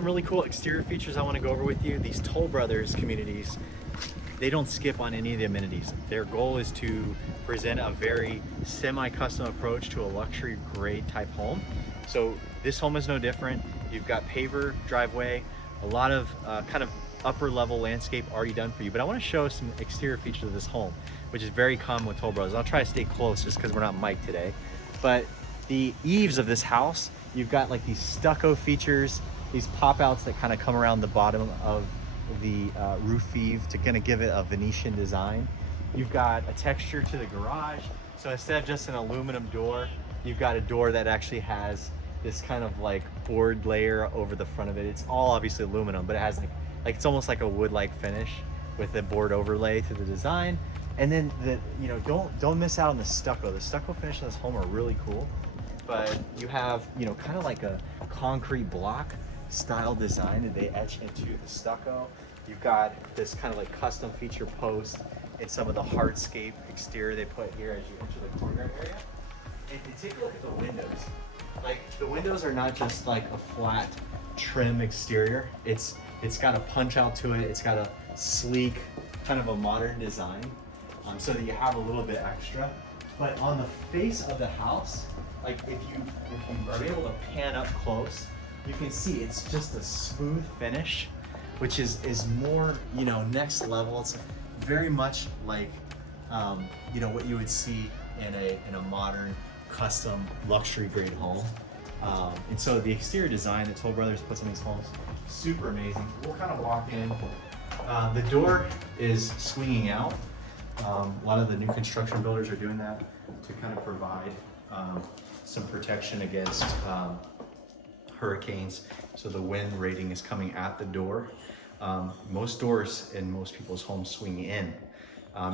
Some really cool exterior features I want to go over with you. These Toll Brothers communities, they don't skip on any of the amenities. Their goal is to present a very semi-custom approach to a luxury grade type home. So this home is no different. You've got paver driveway, a lot of kind of upper level landscape already done for you. But I want to show some exterior features of this home, which is very common with Toll Brothers. I'll try to stay close just because we're not mic'd today. But the eaves of this house, you've got like these stucco features, these pop outs that kind of come around the bottom of the roof eave to kind of give it a Venetian design. You've got a texture to the garage. So instead of just an aluminum door, you've got a door that actually has this kind of like board layer over the front of it. It's all obviously aluminum, but it has like it's almost like a wood-like finish with the board overlay to the design. And then don't miss out on the stucco. The stucco finish in this home are really cool. But you have, kind of like a concrete block style design that they etch into the stucco. You've got this kind of like custom feature post and some of the hardscape exterior they put here as you enter the corner area. And take a look at the windows. Like the windows are not just like a flat trim exterior. It's got a punch out to it. It's got a sleek, kind of a modern design, so that you have a little bit extra. But on the face of the house, like if you are able to pan up close, you can see it's just a smooth finish, which is more, next level. It's very much like, what you would see in a modern, custom, luxury grade home. And so the exterior design that Toll Brothers puts on these homes, super amazing. We'll kind of walk in. The door is swinging out. A lot of the new construction builders are doing that to kind of provide some protection against hurricanes. So the wind rating is coming at the door. Most doors in most people's homes swing in.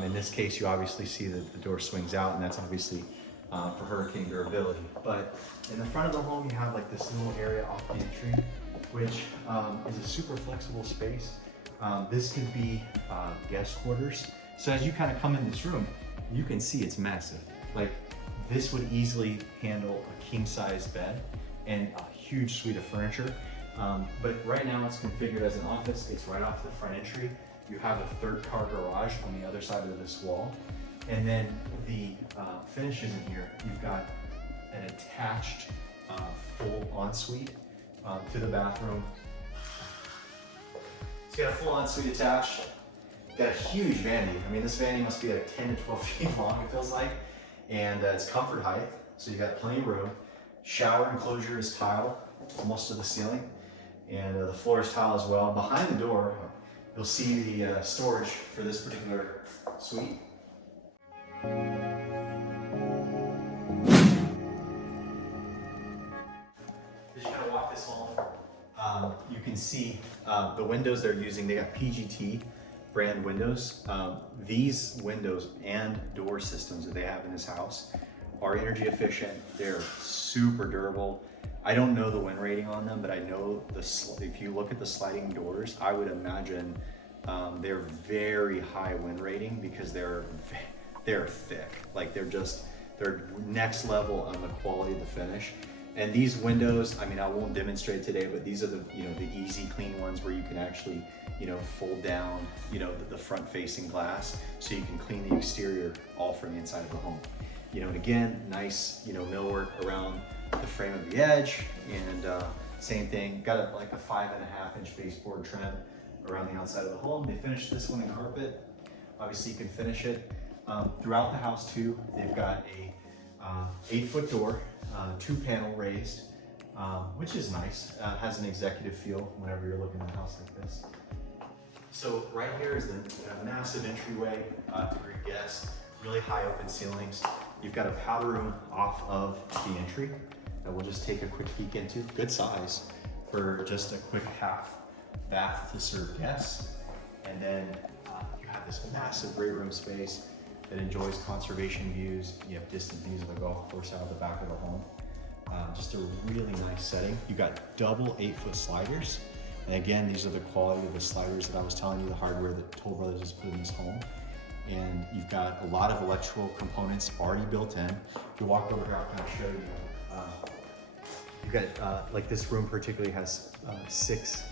In this case, you obviously see that the door swings out, and that's obviously for hurricane durability. But in the front of the home, you have like this little area off the entry, which is a super flexible space. This could be guest quarters. So as you kind of come in this room, you can see it's massive. Like this would easily handle a king size bed and a huge suite of furniture. But right now it's configured as an office. It's right off the front entry. You have a third car garage on the other side of this wall. And then the finishes in here, you've got an attached full ensuite to the bathroom. It's got a full ensuite attached. Got a huge vanity. I mean, this vanity must be like 10 to 12 feet long, it feels like. And it's comfort height, so you got plenty of room. Shower enclosure is tile, almost to the ceiling. And the floor is tile as well. Behind the door, you'll see the storage for this particular suite. As you kind of walk this home, you can see the windows they're using. They got PGT brand windows. These windows and door systems that they have in this house are energy efficient. They're super durable. I don't know the wind rating on them, but I know if you look at the sliding doors, I would imagine they're very high wind rating because they're thick. Like they're next level on the quality of the finish. And these windows, I mean, I won't demonstrate today, but these are the the easy clean ones where you can actually fold down the front facing glass so you can clean the exterior all from the inside of the home. And again, nice millwork around the frame of the edge, and same thing, got like a 5.5 inch baseboard trim around the outside of the home. They finished this one in carpet. Obviously you can finish it throughout the house too. They've got a 8-foot door, 2-panel raised, which is nice. Has an executive feel whenever you're looking at a house like this. So right here is the massive entryway to greet guests. Really high open ceilings. You've got a powder room off of the entry that we'll just take a quick peek into. Good size for just a quick half bath to serve guests. And then you have this massive great room space that enjoys conservation views. You have distant views of the golf course out of the back of the home. Just a really nice setting. You've got double 8-foot sliders. And again, these are the quality of the sliders that I was telling you, the hardware that Toll Brothers has put in this home. And you've got a lot of electrical components already built in. If you walk over here, I'll kind of show you. You've got, like this room particularly has 6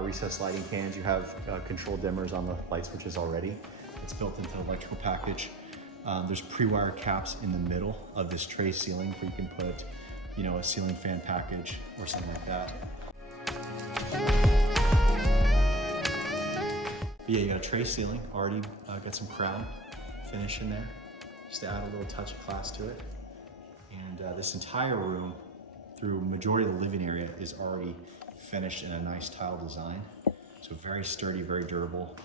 recessed lighting cans. You have control dimmers on the light switches already. It's built into the electrical package. There's pre-wire caps in the middle of this tray ceiling where you can put, you know, a ceiling fan package or something like that. Yeah, you got a tray ceiling, already got some crown finish in there, just to add a little touch of class to it. And this entire room, through majority of the living area, is already finished in a nice tile design. So very sturdy, very durable,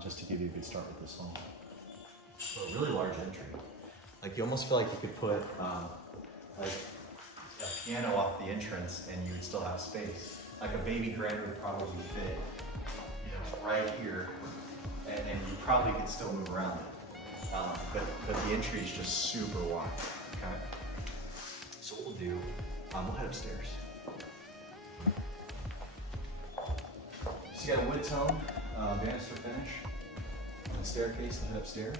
just to give you a good start with this home. So a really large entry. Like you almost feel like you could put like a piano off the entrance and you would still have space. Like a baby grand would probably fit, you know, right here, and you probably could still move around it. But the entry is just super wide, okay? So what we'll do, we'll head upstairs. So you got a wood tone banister finish on the staircase to head upstairs.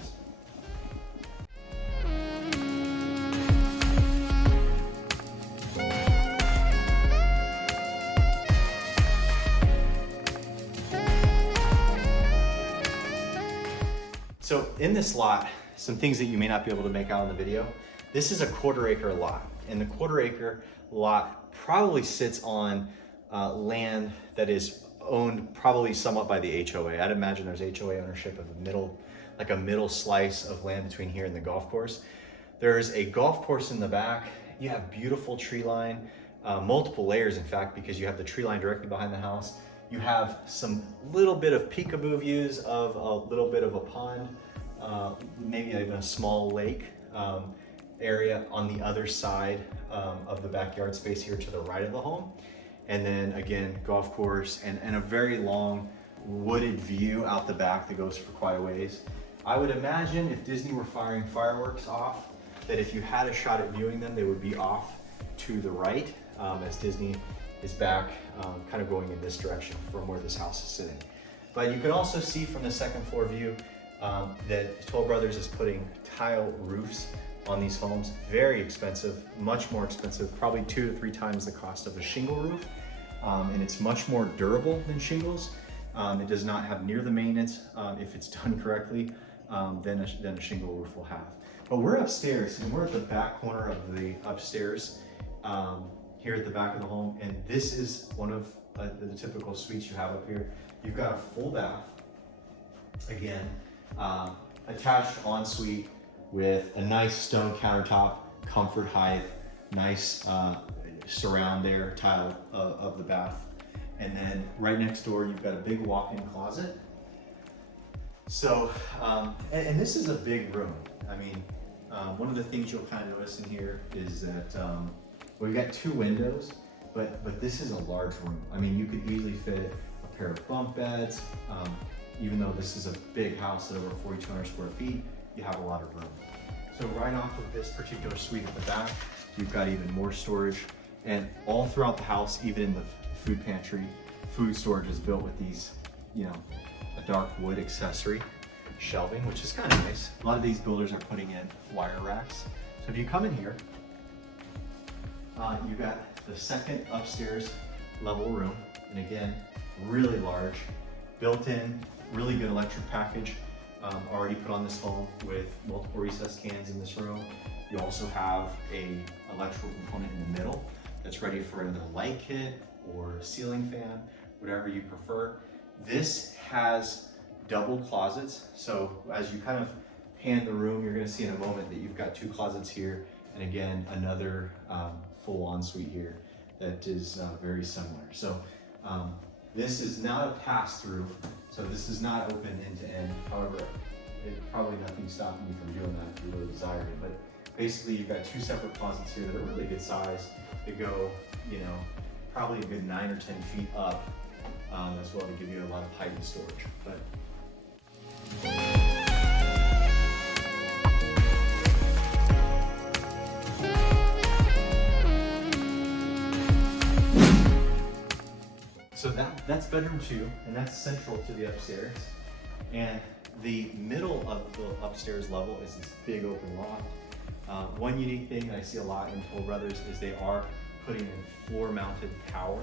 So in this lot, some things that you may not be able to make out in the video. This is a 1/4 acre lot, and the 1/4 acre lot probably sits on land that is owned probably somewhat by the HOA. I'd imagine there's HOA ownership of the middle, like a middle slice of land between here and the golf course. There's a golf course in the back. You have beautiful tree line, multiple layers in fact, because you have the tree line directly behind the house. You have some little bit of peekaboo views of a little bit of a pond, maybe even a small lake area on the other side of the backyard space here to the right of the home. And then again, golf course and a very long wooded view out the back that goes for quite a ways. I would imagine if Disney were firing fireworks off, that if you had a shot at viewing them, they would be off to the right as Disney is back kind of going in this direction from where this house is sitting. But you can also see from the second floor view that Toll Brothers is putting tile roofs on these homes. Very expensive, much more expensive, probably 2 to 3 times the cost of a shingle roof. And it's much more durable than shingles. It does not have near the maintenance, if it's done correctly, than a shingle roof will have. But we're upstairs, and we're at the back corner of the upstairs, here at the back of the home, and this is one of the typical suites you have up here. You've got a full bath, again, attached ensuite with a nice stone countertop, comfort height, nice surround there, tile of the bath. And then right next door, you've got a big walk-in closet. So, and this is a big room. I mean, one of the things you'll kind of notice in here is that we've got 2 windows, but this is a large room. I mean, you could easily fit a pair of bunk beds. Even though this is a big house at over 4,200 square feet, you have a lot of room. So right off of this particular suite at the back, you've got even more storage. And all throughout the house, even in the food pantry, food storage is built with these, you know, a dark wood accessory shelving, which is kind of nice. A lot of these builders are putting in wire racks. So if you come in here, you've got the second upstairs level room. And again, really large, built in, really good electric package. Already put on this home with multiple recessed cans in this room. You also have a electrical component in the middle that's ready for another light kit or ceiling fan, whatever you prefer. This has double closets. So as you kind of pan the room, you're gonna see in a moment that you've got 2 closets here, and again, another full ensuite here that is very similar. So this is not a pass-through, so this is not open end-to-end. However, probably nothing stopping you from doing that if you really desired it. But basically, you've got 2 separate closets here that are really good size. They go, you know, probably a good 9 or 10 feet up as well to give you a lot of height and storage. But so that's bedroom 2, and that's central to the upstairs. And the middle of the upstairs level is this big open loft. One unique thing that I see a lot in Toll Brothers is they are putting in floor-mounted power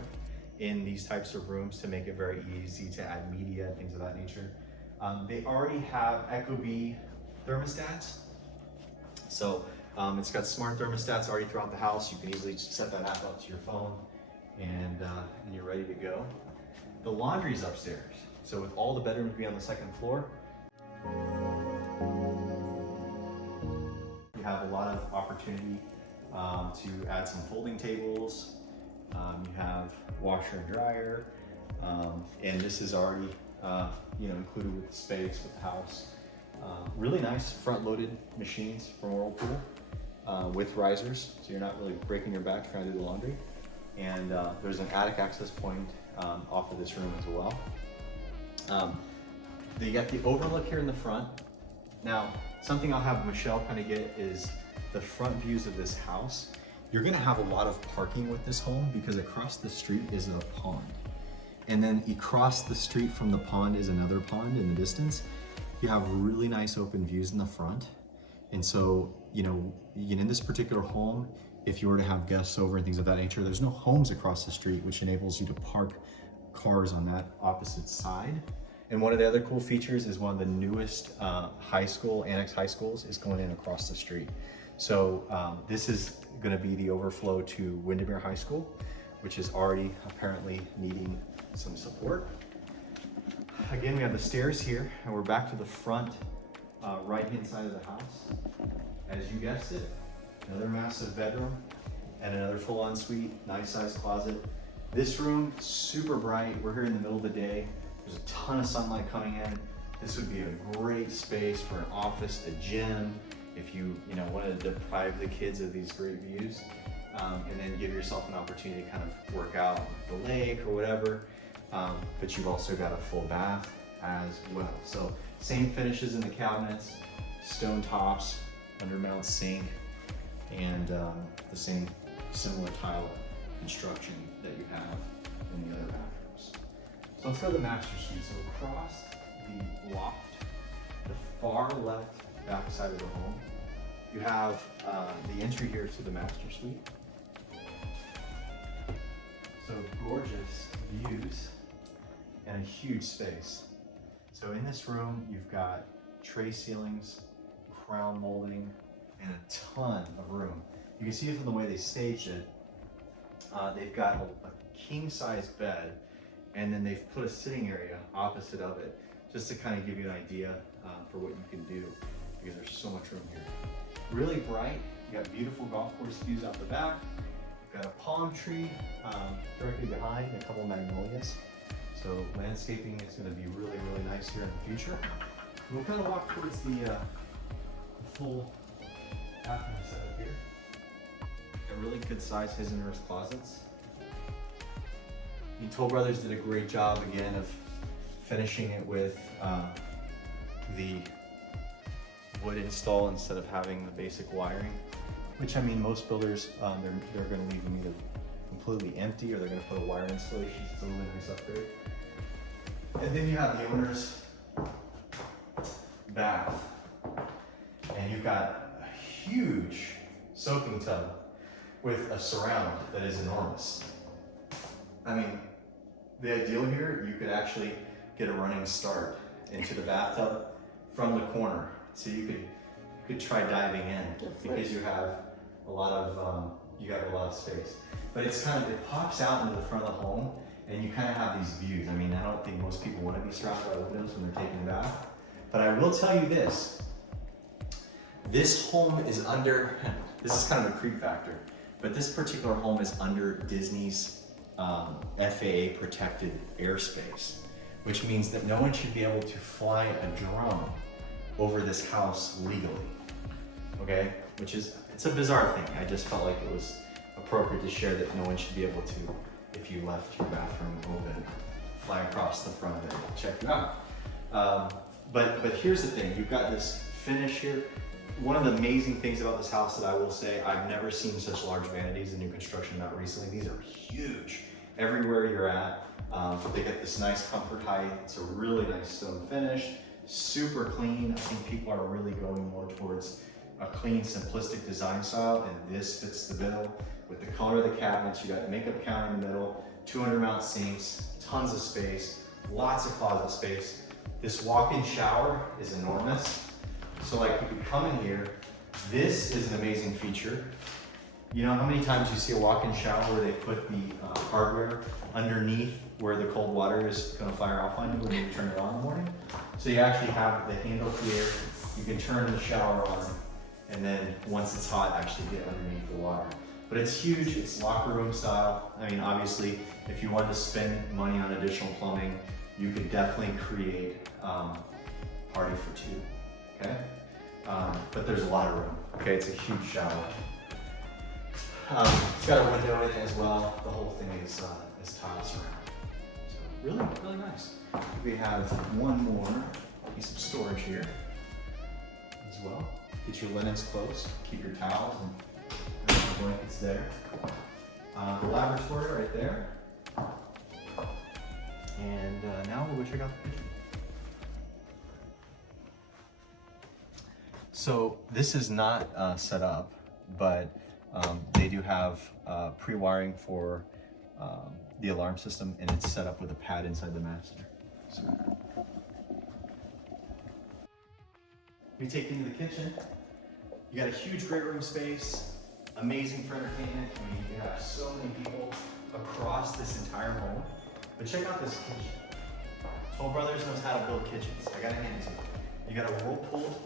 in these types of rooms to make it very easy to add media and things of that nature. They already have 𝐈𝐭 thermostats. So it's got smart thermostats already throughout the house. You can easily just set that app up to your phone and you're ready to go. The laundry's upstairs. So with all the bedrooms being on the second floor, you have a lot of opportunity to add some folding tables. You have washer and dryer, and this is already included with the space, with the house. Really nice front-loaded machines from Whirlpool with risers, so you're not really breaking your back trying to do the laundry. And there's an attic access point off of this room as well. You got the overlook here in the front. Now, something I'll have Michelle kind of get is the front views of this house. You're gonna have a lot of parking with this home because across the street is a pond. And then across the street from the pond is another pond in the distance. You have really nice open views in the front. And so, in this particular home, if you were to have guests over and things of that nature, there's no homes across the street, which enables you to park cars on that opposite side. And one of the other cool features is one of the newest annex high schools is going in across the street. So this is gonna be the overflow to Windermere High School, which is already apparently needing some support. Again, we have the stairs here, and we're back to the front right-hand side of the house. As you guessed it, another massive bedroom and another full ensuite, nice sized closet. This room, super bright. We're here in the middle of the day. There's a ton of sunlight coming in. This would be a great space for an office, a gym, if you wanted to deprive the kids of these great views, and then give yourself an opportunity to kind of work out at the lake or whatever. But you've also got a full bath as well. So same finishes in the cabinets, stone tops, undermount sink, and the same similar tile construction that you have in the other bathrooms. So let's go to the master suite. So across the loft, the far left back side of the home, you have the entry here to the master suite. So gorgeous views and a huge space. So in this room, you've got tray ceilings, crown molding, and a ton of room. You can see it from the way they staged it. They've got a king-size bed, and then they've put a sitting area opposite of it, just to kind of give you an idea for what you can do, because there's so much room here. Really bright. You got beautiful golf course views out the back. You've got a palm tree directly behind, and a couple of magnolias. So landscaping is going to be really, really nice here in the future. We'll kind of walk towards the full bathroom setup here. Got really good size his and hers closets. The Toll Brothers did a great job again of finishing it with the wood install instead of having the basic wiring, which most builders, they're going to leave them either completely empty or they're going to put a wire installation. It's a really nice upgrade. And then you have the owner's bath, and you've got a huge soaking tub with a surround that is enormous. The ideal here, you could actually get a running start into the bathtub from the corner. So you could try diving in because you have a lot of space. But it pops out into the front of the home, and you kind of have these views. I don't think most people want to be surrounded by windows when they're taking a bath. But I will tell you this. This home is under, this is kind of a creep factor, but this particular home is under Disney's FAA protected airspace, which means that no one should be able to fly a drone over this house legally, okay? It's a bizarre thing. I just felt like it was appropriate to share that no one should be able to, if you left your bathroom open, fly across the front of it and check you out. But here's the thing, you've got this finish here. One of the amazing things about this house that I will say, I've never seen such large vanities in new construction, not recently. These are huge. Everywhere you're at, they get this nice comfort height. It's a really nice stone finish, super clean. I think people are really going more towards a clean, simplistic design style, and this fits the bill. With the color of the cabinets, you got makeup counter in the middle, 200 mount sinks, tons of space, lots of closet space. This walk-in shower is enormous. So like you could come in here, this is an amazing feature. You know how many times you see a walk-in shower where they put the hardware underneath where the cold water is gonna fire off on you when you turn it on in the morning? So you actually have the handle here, you can turn the shower on, and then once it's hot, actually get underneath the water. But it's huge, it's locker room style. I mean, obviously, if you wanted to spend money on additional plumbing, you could definitely create party for two, okay? But there's a lot of room, okay? It's a huge shower. It's got a window in it as well. The whole thing is tile ceramic. So really, really nice. We have one more piece of storage here as well. Get your linens close, keep your towels and your blankets there. The laboratory right there. And now we'll go check out the kitchen. So this is not set up, but they do have pre-wiring for the alarm system, and it's set up with a pad inside the master. So, we take you into the kitchen. You got a huge great room space, amazing for entertainment. I mean, you have so many people across this entire home. But check out this kitchen. Toll Brothers knows how to build kitchens. I gotta hand it to you. You got a whirlpool,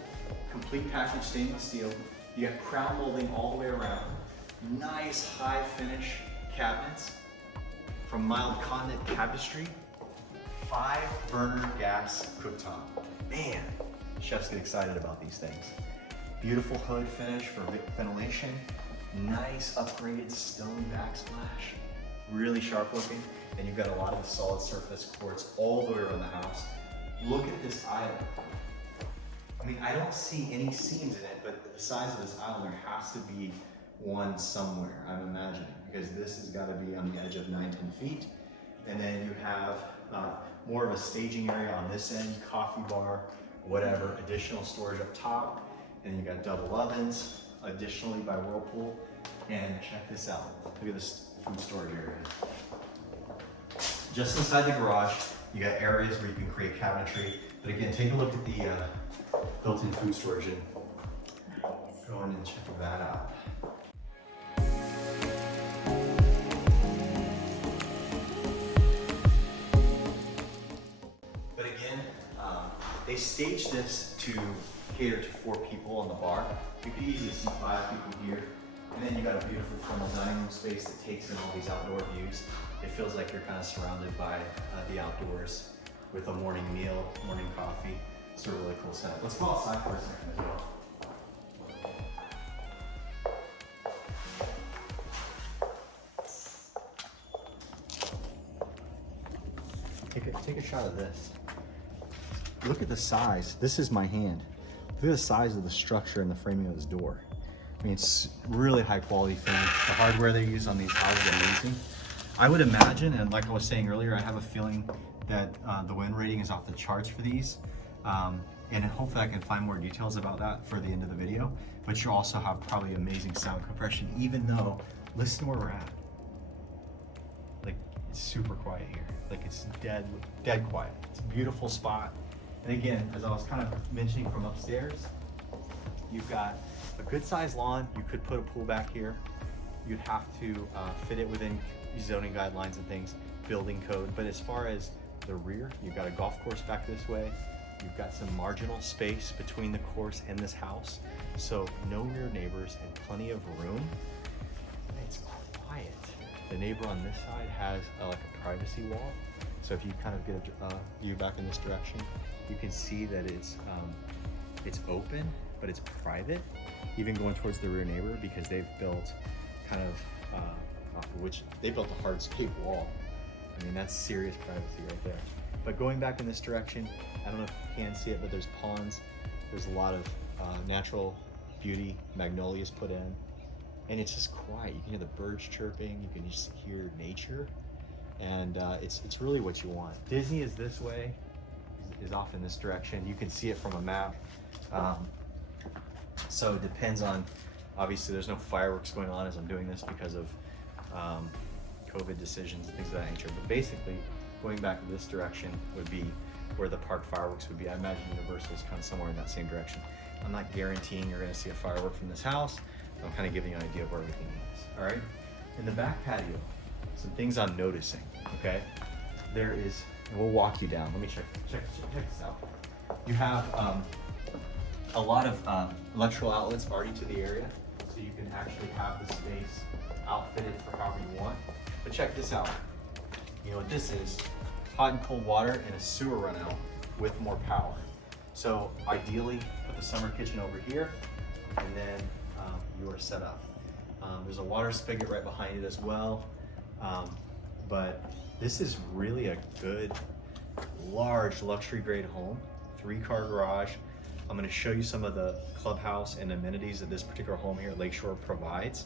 complete package stainless steel. You got crown molding all the way around. Nice high finish cabinets from mild continent cabinetry. 5-burner gas cooktop. Man, chefs get excited about these things. Beautiful hood finish for ventilation. Nice upgraded stone backsplash. Really sharp looking. And you've got a lot of solid surface quartz all the way around the house. Look at this island. I mean, I don't see any seams in it, but the size of this island, there has to be one somewhere, I'm imagining, because this has got to be on the edge of 9-10 feet. And then you have more of a staging area on this end, coffee bar, whatever, additional storage up top. And you got double ovens, additionally by Whirlpool. And check this out, look at this food storage area. Just inside the garage, you got areas where you can create cabinetry. But again, take a look at the built-in food storage and go in and check that out. But again, they staged this to cater to 4 people on the bar. You could easily see 5 people here. And then you got a beautiful formal dining room space that takes in all these outdoor views. It feels like you're kind of surrounded by the outdoors with a morning meal, morning coffee. It's a really cool setup. Let's go outside for a second as well. Take a shot of this. Look at the size. This is my hand. Look at the size of the structure and the framing of this door. I mean, it's really high quality finish. The hardware they use on these houses is amazing. I would imagine, and like I was saying earlier, I have a feeling that the win rating is off the charts for these. And hopefully I can find more details about that for the end of the video. But you'll also have probably amazing sound compression, even though, listen where we're at. Like, it's super quiet here. Like, it's dead quiet. It's a beautiful spot. And again, as I was kind of mentioning from upstairs, you've got a good sized lawn. You could put a pool back here. You'd have to fit it within zoning guidelines and things, building code. But as far as the rear, you've got a golf course back this way. You've got some marginal space between the course and this house. So no rear neighbors and plenty of room. It's quiet. The neighbor on this side has like a privacy wall. So if you kind of get a view back in this direction, you can see that it's open, but it's private, even going towards the rear neighbor, because they've built kind of, off of which they built a hardscape wall. I mean, that's serious privacy right there. But going back in this direction, I don't know if you can see it, but there's ponds. There's a lot of natural beauty, magnolias put in, and it's just quiet. You can hear the birds chirping, you can just hear nature, and it's really what you want. Disney is this way, is off in this direction. You can see it from a map. So it depends on, obviously there's no fireworks going on as I'm doing this because of COVID decisions and things of that nature. But basically, going back in this direction would be where the park fireworks would be. I imagine Universal is kind of somewhere in that same direction. I'm not guaranteeing you're gonna see a firework from this house. I'm kind of giving you an idea of where everything is, all right? In the back patio, some things I'm noticing, okay? There is, and we'll walk you down. Let me check this out. You have a lot of electrical outlets already to the area, so you can actually have the space outfitted for however you want. But check this out. You know what this is? Hot and cold water and a sewer runout with more power. So ideally, put the summer kitchen over here, and then you are set up. There's a water spigot right behind it as well. But this is really a good, large luxury grade home, 3-car garage. I'm gonna show you some of the clubhouse and amenities that this particular home here at Lakeshore provides.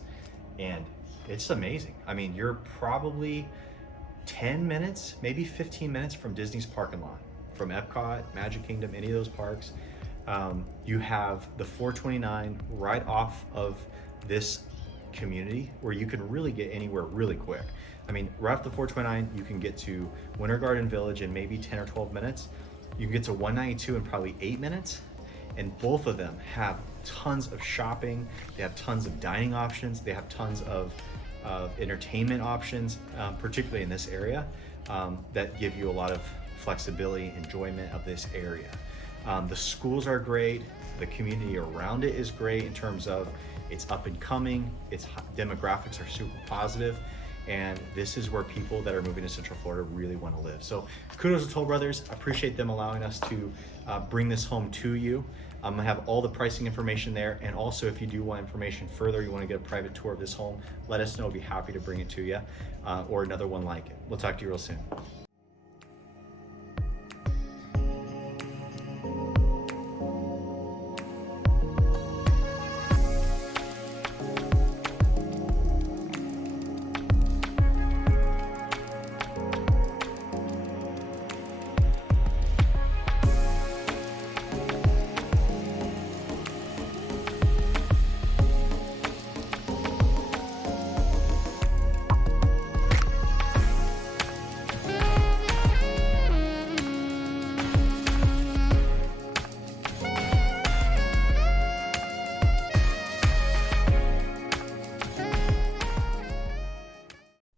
And it's amazing. I mean, you're probably 10 minutes, maybe 15 minutes from Disney's parking lot, from Epcot, Magic Kingdom, any of those parks. You have the 429 right off of this community where you can really get anywhere really quick. I mean, right off the 429, you can get to Winter Garden Village in maybe 10 or 12 minutes. You can get to 192 in probably 8 minutes. And both of them have tons of shopping. They have tons of dining options. They have tons of entertainment options, particularly in this area, that give you a lot of flexibility, enjoyment of this area. The schools are great. The community around it is great in terms of it's up and coming, its demographics are super positive, and this is where people that are moving to Central Florida really want to live. So kudos to Toll Brothers. I appreciate them allowing us to bring this home to you. I'm gonna have all the pricing information there, and also if you do want information further, you want to get a private tour of this home, let us know. I'll be happy to bring it to you, or another one like it. We'll talk to you real soon.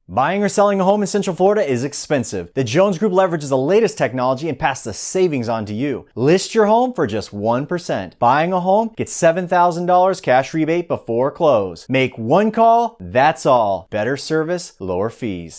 Buying or selling a home in Central Florida is expensive. The Jones Group leverages the latest technology and passes the savings on to you. List your home for just 1%. Buying a home, get $7,000 cash rebate before close. Make one call, that's all. Better service, lower fees.